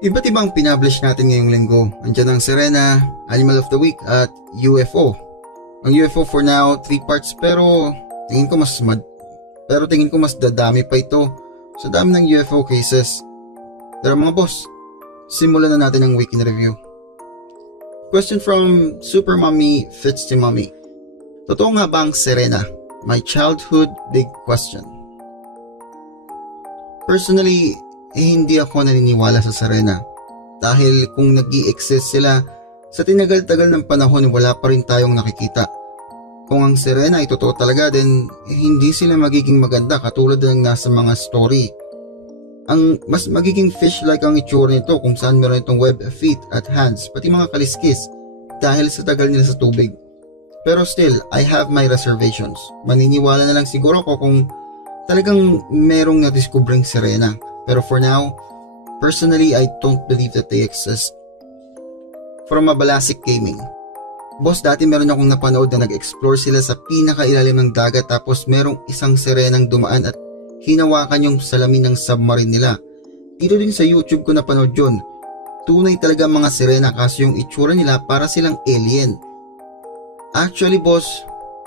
Iba't ibang pinablish natin ngayong linggo. Andiyan ang Serena, Animal of the Week at UFO. Ang UFO for now, 3 parts pero tingin ko mas dadami pa ito sa dami ng UFO cases. Tara mga boss, simulan na natin ang week in review. Question from Super Mommy Fits the Mommy. Totoo nga ba ang Serena? My childhood big question. Personally, hindi ako naniniwala sa Serena. Dahil kung nag-i-exist sila, sa tinagal-tagal ng panahon wala pa rin tayong nakikita. Kung ang Serena ay totoo talaga, then hindi sila magiging maganda katulad ng nasa mga story. Ang mas magiging fish-like ang itsura nito kung saan meron itong web feet at hands, pati mga kaliskis dahil sa tagal nila sa tubig. Pero still, I have my reservations. Maniniwala na lang siguro ako kung talagang merong nadiskubreng Serena. Pero for now, personally, I don't believe that they exist. From Mabalasik Gaming. Boss, dati meron akong napanood na nag-explore sila sa pinakailalim ng dagat tapos merong isang Serenang dumaan at hinawakan yung salamin ng submarine nila. Dito din sa YouTube ko napanood yun. Tunay talaga mga Serena kaso yung itsura nila para silang alien. Actually boss,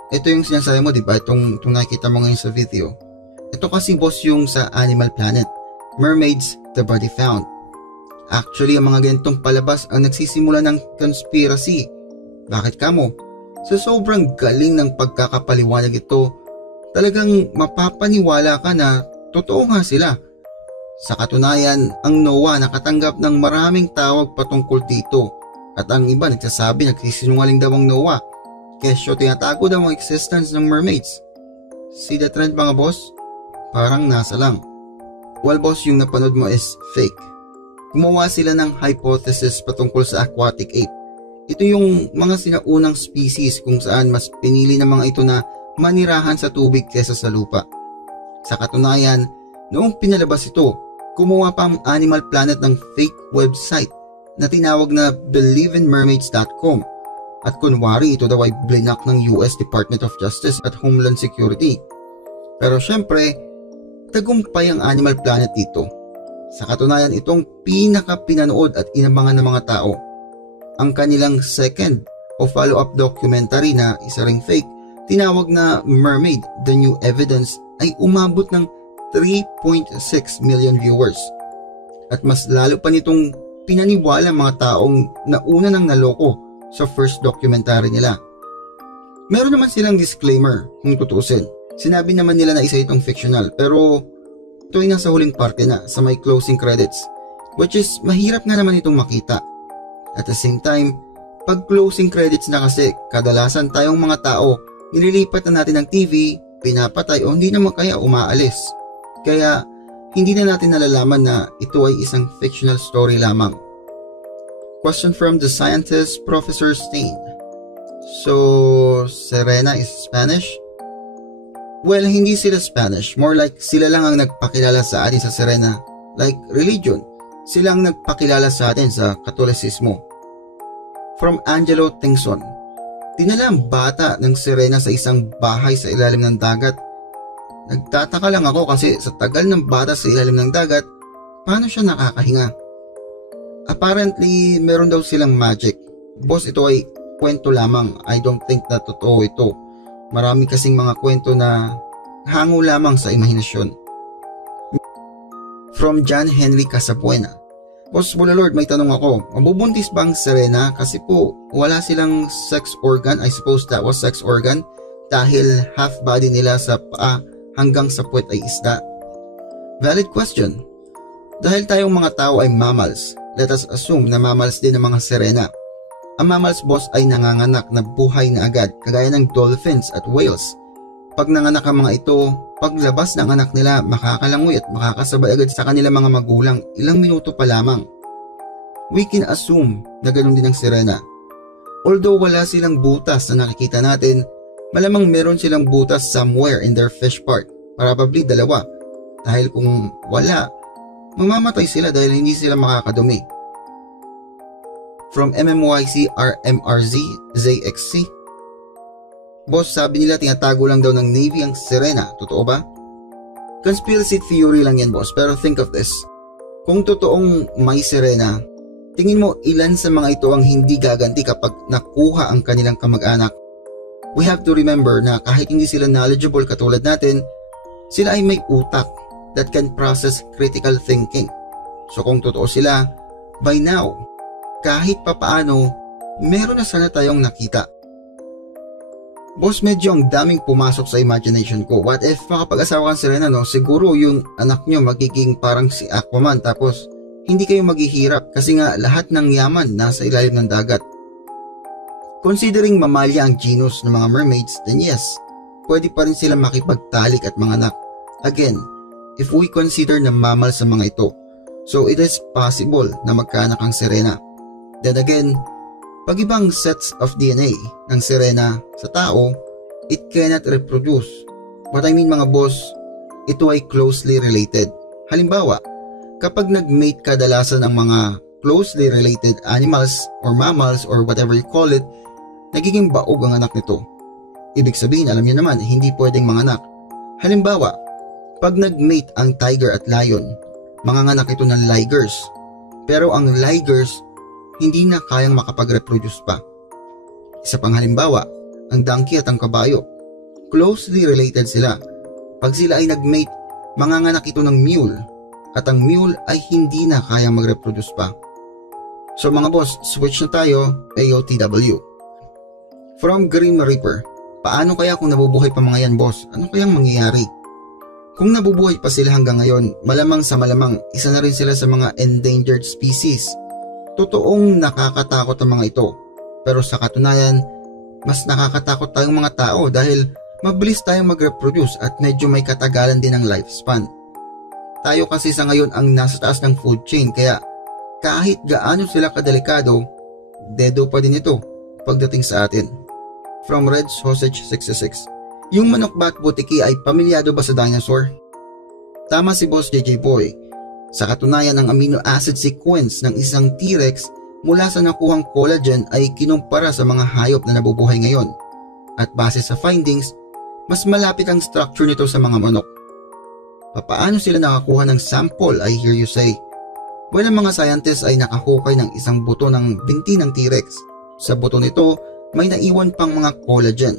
ito yung sinasabi mo diba? Itong nakikita mo ngayon sa video. Ito kasi boss yung sa Animal Planet. Mermaids, the body found. Actually, ang mga ganitong palabas ang nagsisimula ng conspiracy. Bakit kamo? Sa sobrang galing ng pagkakapaliwanag ito, talagang mapapaniwala ka na totoo nga sila. Sa katunayan, ang NOAA nakatanggap ng maraming tawag patungkol dito. At ang iba nagsasabi nagsisinungaling daw ang NOAA. Kesyo tinatago daw ang existence ng mermaids. See the trend mga boss? Parang nasa lang. Well boss, yung napanood mo is fake. Gumawa sila ng hypothesis patungkol sa aquatic ape. Ito yung mga sinaunang species kung saan mas pinili ng mga ito na manirahan sa tubig kesa sa lupa. Sa katunayan, noong pinalabas ito, gumawa pa ang Animal Planet ng fake website na tinawag na BelieveInMermaids.com at kunwari ito daw ay blinak ng US Department of Justice at Homeland Security. Pero syempre, tagumpay ang Animal Planet dito. Sa katunayan, itong pinaka-pinanood at inabangan ng mga tao. Ang kanilang second o follow-up documentary na isa ring fake, tinawag na Mermaid, The New Evidence, ay umabot ng 3.6 million viewers. At mas lalo pa nitong pinaniwala mga taong nauna nang naloko sa first documentary nila. Meron naman silang disclaimer kung tutusin. Sinabi naman nila na isa itong fictional pero ito ay nasa huling parte na sa may closing credits, which is mahirap nga naman itong makita. At the same time, pag closing credits na kasi, kadalasan tayong mga tao, nililipat na natin ang TV, pinapatay o hindi naman kaya umaalis. Kaya hindi na natin nalalaman na ito ay isang fictional story lamang. Question from the scientist Professor Stein. So, Serena is Spanish? Well, hindi sila Spanish. More like sila lang ang nagpakilala sa atin sa Serena. Like religion. Sila ang nagpakilala sa atin sa Katolisismo. From Angelo Tingson. Dinala ang bata ng Serena sa isang bahay sa ilalim ng dagat. Nagtataka lang ako kasi sa tagal ng bata sa ilalim ng dagat, paano siya nakakahinga? Apparently, meron daw silang magic. Boss, ito ay kwento lamang. I don't think na totoo ito. Marami kasing mga kwento na hango lamang sa imahinasyon. From John Henry Casabuena. Boss Bulalord, may tanong ako. Mabubuntis ba ang Serena? Kasi po, wala silang sex organ. I suppose that was sex organ. Dahil half body nila sa paa hanggang sa puwet ay isda. Valid question. Dahil tayong mga tao ay mammals, let us assume na mammals din ang mga Serena. Ang mammals boss ay nanganganak na buhay na agad kagaya ng dolphins at whales. Pag nanganak ang mga ito, paglabas ng anak nila makakalangoy at makakasabay agad sa kanilang mga magulang ilang minuto pa lamang. We can assume na ganoon din ang Serena. Although wala silang butas na nakikita natin, malamang meron silang butas somewhere in their fish part. Probably dalawa. Dahil kung wala, mamamatay sila dahil hindi sila makakadumi. From MMYC RMRZ ZXC. Boss, sabi nila tinatago lang daw ng Navy ang Serena. Totoo ba? Conspiracy theory lang yan boss, pero think of this. Kung totoong may Serena, tingin mo ilan sa mga ito ang hindi gaganti kapag nakuha ang kanilang kamag-anak? We have to remember na kahit hindi sila knowledgeable katulad natin, sila ay may utak that can process critical thinking. So kung totoo sila, by now, kahit papaano, meron na sana tayong nakita. Boss, medyo ang daming pumasok sa imagination ko. What if makapag-asawa kang Serena, no? Siguro yung anak nyo magiging parang si Aquaman, tapos hindi kayo maghihirap kasi nga lahat ng yaman nasa ilalim ng dagat. Considering mamalya ang genus ng mga mermaids, then yes, pwede pa rin sila makipagtalik at manganak. Again, if we consider na mammal sa mga ito, so it is possible na magkaanak ang Serena. Then again, pag ibang sets of DNA ng Serena sa tao, it cannot reproduce. What I mean mga boss, ito ay closely related. Halimbawa, kapag nag-mate kadalasan ang mga closely related animals or mammals or whatever you call it, nagiging baog ang anak nito. Ibig sabihin, alam niyo naman, hindi pwedeng manganak. Halimbawa, pag nag-mate ang tiger at lion, manganganak ito ng ligers. Pero ang ligers, hindi na kayang makapag-reproduce pa. Isa pang halimbawa, ang donkey at ang kabayo. Closely related sila. Pag sila ay nag-mate, manganganak ito ng mule. At ang mule ay hindi na kayang mag-reproduce pa. So mga boss, switch na tayo, AOTW. From Grim Reaper, paano kaya kung nabubuhay pa mga yan boss? Ano kayang mangyayari? Kung nabubuhay pa sila hanggang ngayon, malamang sa malamang, isa na rin sila sa mga endangered species. Totoong nakakatakot ang mga ito. Pero sa katunayan, mas nakakatakot tayong mga tao dahil mabilis tayong mag-reproduce at medyo may katagalan din ang lifespan. Tayo kasi sa ngayon ang nasa taas ng food chain kaya kahit gaano sila kadelikado, dedo pa din ito pagdating sa atin. From Red Sausage 66. Yung manok bat butiki ay pamilyado ba sa dinosaur? Tama si Boss JJ Boy. Sa katunayan, ang amino acid sequence ng isang T-Rex mula sa nakuhang collagen ay kinumpara sa mga hayop na nabubuhay ngayon. At base sa findings, mas malapit ang structure nito sa mga manok. Papaano sila nakakuha ng sample, I hear you say? Well, ang mga scientists ay nakahukay ng isang buto ng binti ng T-Rex. Sa buto nito, may naiwan pang mga collagen.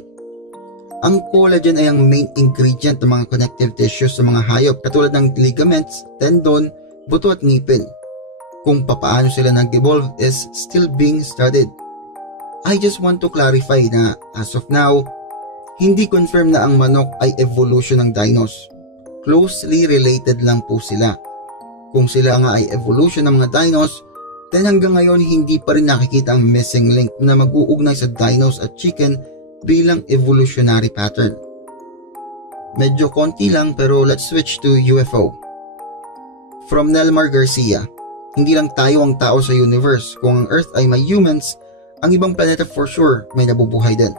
Ang collagen ay ang main ingredient ng mga connective tissues sa mga hayop katulad ng ligaments, tendon, buto at ngipin. Kung papaano sila nag-evolve is still being studied. I just want to clarify na as of now, hindi confirm na ang manok ay evolution ng dinos. Closely related lang po sila. Kung sila nga ay evolution ng mga dinos, then hanggang ngayon hindi pa rin nakikita ang missing link na mag-uugnay sa dinos at chicken bilang evolutionary pattern. Medyo konti lang pero let's switch to UFO. From Nelmar Garcia, hindi lang tayo ang tao sa universe. Kung ang Earth ay may humans, ang ibang planeta for sure may nabubuhay din.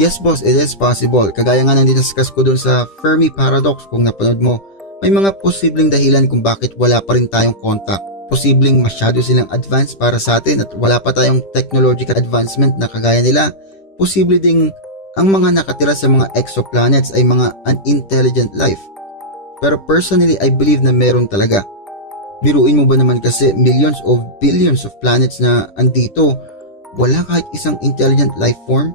Yes boss, it is possible. Kagaya nga nang dinaskas ko dun sa Fermi Paradox kung napanood mo, may mga posibleng dahilan kung bakit wala pa rin tayong contact. Posibleng masyado silang advanced para sa atin at wala pa tayong technological advancement na kagaya nila. Posible ding ang mga nakatira sa mga exoplanets ay mga unintelligent life. Pero personally, I believe na meron talaga. Biruin mo ba naman kasi millions of billions of planets na andito, wala kahit isang intelligent life form?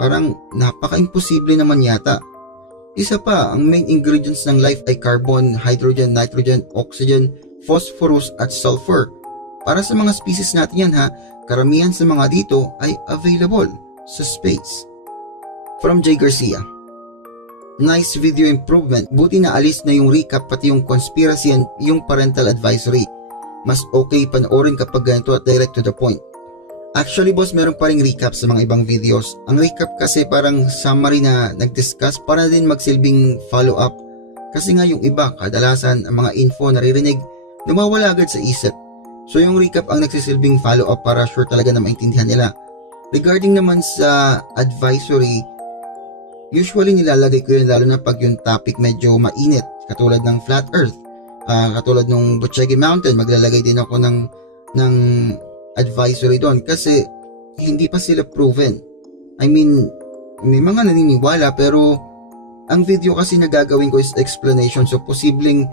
Parang napaka-imposible naman yata. Isa pa, ang main ingredients ng life ay carbon, hydrogen, nitrogen, oxygen, phosphorus at sulfur. Para sa mga species natin yan ha, karamihan sa mga dito ay available sa space. From J. Garcia. Nice video improvement. Buti na alis na yung recap pati yung conspiracy and yung parental advisory. Mas okay panoorin kapag ganito at direct to the point. Actually boss, meron pa ring recap sa mga ibang videos. Ang recap kasi parang summary na nag-discuss para din magsilbing follow-up. Kasi nga yung iba, kadalasan ang mga info naririnig, nawawala agad sa isip. So yung recap ang nagsisilbing follow-up para sure talaga na maintindihan nila. Regarding naman sa advisory, usually nilalagay ko yun lalo na pag yung topic medyo mainit, katulad ng flat earth, katulad ng Butchegi Mountain, maglalagay din ako ng advisory doon kasi hindi pa sila proven. I mean, may mga naniniwala pero ang video kasi na gagawin ko is explanation, so posibleng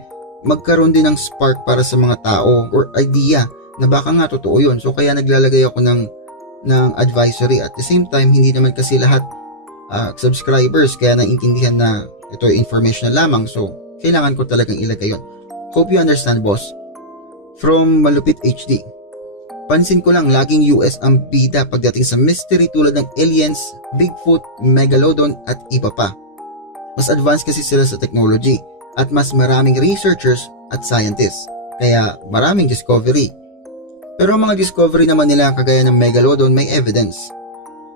magkaroon din ng spark para sa mga tao or idea na baka nga totoo yun. So kaya naglalagay ako ng advisory. At the same time, hindi naman kasi lahat subscribers kaya naintindihan na ito ay information na lamang. So kailangan ko talagang ilagay yun. Hope you understand, boss. From Malupit HD. Pansin ko lang laging US ang bida pagdating sa mystery tulad ng aliens, Bigfoot, Megalodon at iba pa. Mas advanced kasi sila sa technology at mas maraming researchers at scientists. Kaya maraming discovery. Pero ang mga discovery naman nila kagaya ng Megalodon may evidence.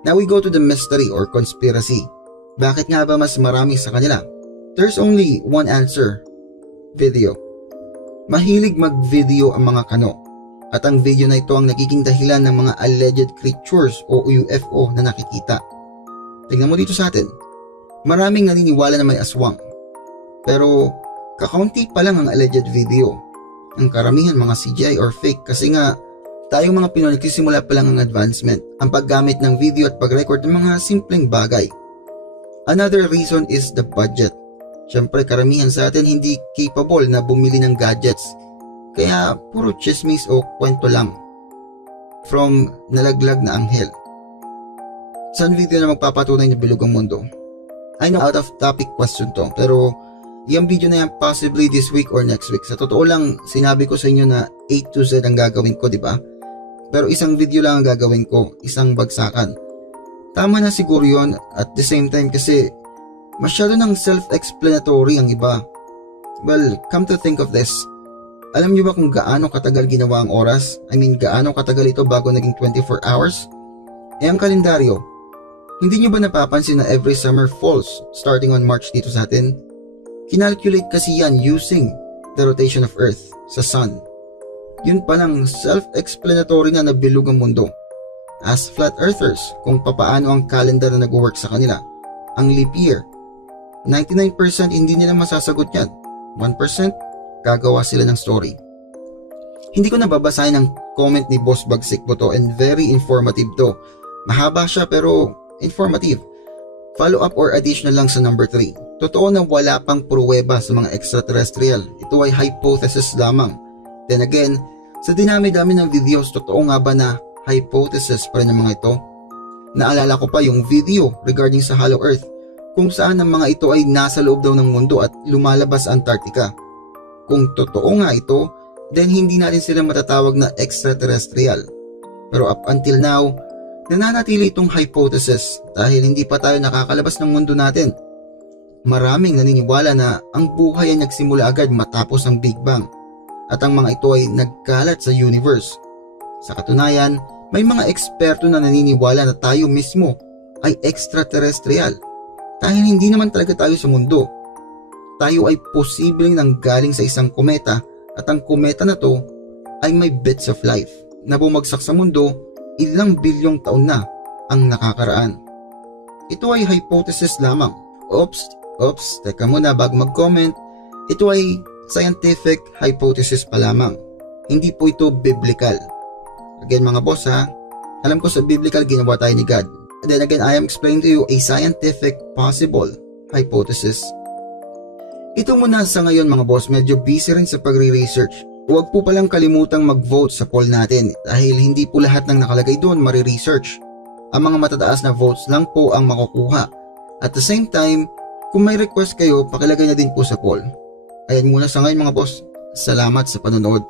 Now we go to the mystery or conspiracy. Bakit nga ba mas marami sa kanila? There's only one answer. Video. Mahilig mag-video ang mga kano. At ang video na ito ang nagiging dahilan ng mga alleged creatures o UFO na nakikita. Tingnan mo dito sa atin. Maraming naniniwala na may aswang. Pero kakaunti pa lang ang alleged video. Ang karamihan mga CGI or fake kasi nga tayong mga Pinoy nagsisimula pa lang ang advancement, ang paggamit ng video at pag-record ng mga simpleng bagay. Another reason is the budget. Siyempre karamihan sa atin hindi capable na bumili ng gadgets. Kaya puro chismis o kwento lang. From Nalaglag na Anghel. Saan video na magpapatunay na bilog ang mundo? I know out of topic question to, pero yung video na yan possibly this week or next week. Sa totoo lang, sinabi ko sa inyo na A to Z ang gagawin ko, di ba? Pero isang video lang ang gagawin ko, isang bagsakan. Tama na siguro yon at the same time kasi masyado ng self-explanatory ang iba. Well, come to think of this. Alam niyo ba kung gaano katagal ginawa ang oras? I mean, gaano katagal ito bago naging 24 hours? Eh ang kalendaryo, hindi niyo ba napapansin na every summer falls starting on March dito sa atin? Kinalculate kasi yan using the rotation of Earth sa Sun. Yun palang self-explanatory na nabilog ang mundo. As flat earthers kung papaano ang calendar na nag-work sa kanila. Ang leap year, 99% hindi nila masasagot yan. 1% gagawa sila ng story. Hindi ko nababasahin ang comment ni Boss Bagsik Boto and very informative to. Mahaba siya pero informative. Follow up or additional lang sa number 3. Totoo na wala pang pruweba sa mga extraterrestrial. Ito ay hypothesis lamang. Then again, sa dinami-dami ng videos, totoo nga ba na hypothesis pa rin ang mga ito? Naalala ko pa yung video regarding sa Hollow Earth kung saan ang mga ito ay nasa loob daw ng mundo at lumalabas sa Antarctica. Kung totoo nga ito, then hindi natin sila matatawag na extraterrestrial. Pero up until now, nananatili itong hypothesis dahil hindi pa tayo nakakalabas ng mundo natin. Maraming naniniwala na ang buhay ay nagsimula agad matapos ang Big Bang at ang mga ito ay nagkalat sa universe. Sa katunayan, may mga eksperto na naniniwala na tayo mismo ay extraterrestrial dahil hindi naman talaga tayo sa mundo. Tayo ay posibleng nanggaling sa isang kometa at ang kometa na to ay may bits of life na bumagsak sa mundo ilang bilyong taon na ang nakakaraan. Ito ay hypothesis lamang. Oops, teka muna bago mag-comment. Ito ay scientific hypothesis pa lamang. Hindi po ito biblical. Again mga boss ha, alam ko sa biblical ginawa tayo ni God. And then again, I am explaining to you a scientific possible hypothesis. Ito muna sa ngayon mga boss, medyo busy rin sa pagre-research. Huwag po palang kalimutang mag-vote sa poll natin dahil hindi po lahat ng nakalagay doon mariresearch. Ang mga matataas na votes lang po ang makukuha. At the same time, kung may request kayo, pakilagay na din po sa poll. Ayan muna sa ngayon mga boss. Salamat sa panonood.